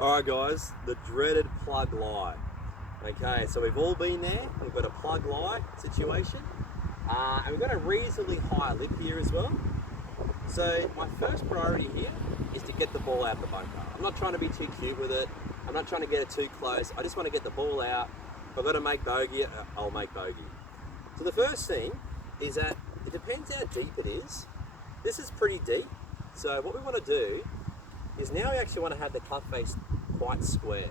Alright guys, the dreaded plug lie. Okay, so we've all been there. We've got a plug lie situation. And we've got a reasonably high lip here as well. So my first priority here is to get the ball out of the bunker. I'm not trying to be too cute with it. I'm not trying to get it too close. I just want to get the ball out. If I've got to make bogey, I'll make bogey. So the first thing is that it depends how deep it is. This is pretty deep. So what we want to do is now we actually want to have the club face quite square.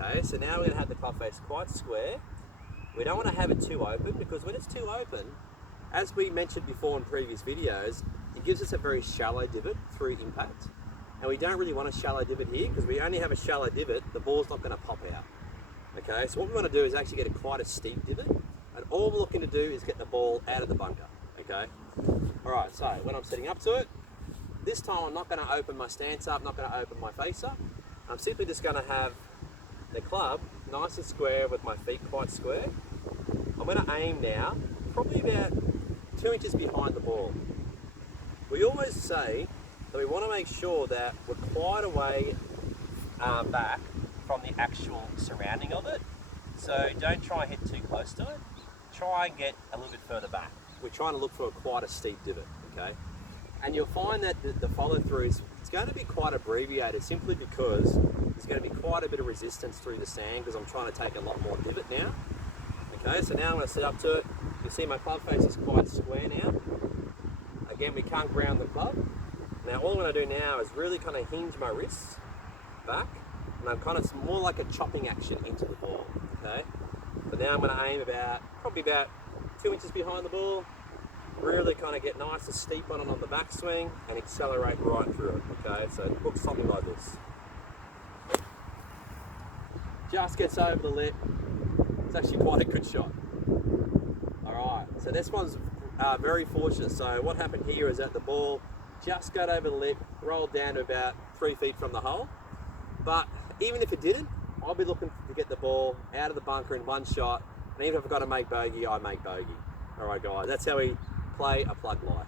Okay, so now we're going to have the club face quite square. We don't want to have it too open, because when it's too open, as we mentioned before in previous videos, it gives us a very shallow divot through impact. And we don't really want a shallow divot here, because we only have a shallow divot, the ball's not going to pop out. Okay, so what we want to do is actually get quite a steep divot, and all we're looking to do is get the ball out of the bunker. Okay, alright, so when I'm setting up to it, this time I'm not going to open my stance up, not going to open my face up. I'm simply just going to have the club nice and square with my feet quite square. I'm going to aim now probably about 2 inches behind the ball. We always say that we want to make sure that we're quite a way back from the actual surrounding of it. So don't try and hit too close to it. Try and get a little bit further back. We're trying to look for quite a steep divot, okay? And you'll find that the follow throughs, it's going to be quite abbreviated simply because there's going to be quite a bit of resistance through the sand, because I'm trying to take a lot more divot now. Okay, so now I'm going to set up to it. You see my club face is quite square now. Again, we can't ground the club. Now all I'm going to do now is really kind of hinge my wrists back, and I'm kind of more like a chopping action into the ball. Okay, so now I'm going to aim probably about 2 inches behind the ball. Really kind of get nice and steep on it on the backswing and accelerate right through it. Okay, so it looks something like this. Just gets over the lip. It's actually quite a good shot. Alright, so this one's very fortunate. So what happened here is that the ball just got over the lip, rolled down to about 3 feet from the hole. But even if it didn't, I'll be looking to get the ball out of the bunker in one shot. And even if I've got to make bogey, I make bogey. Alright guys, that's how we play a plug lie.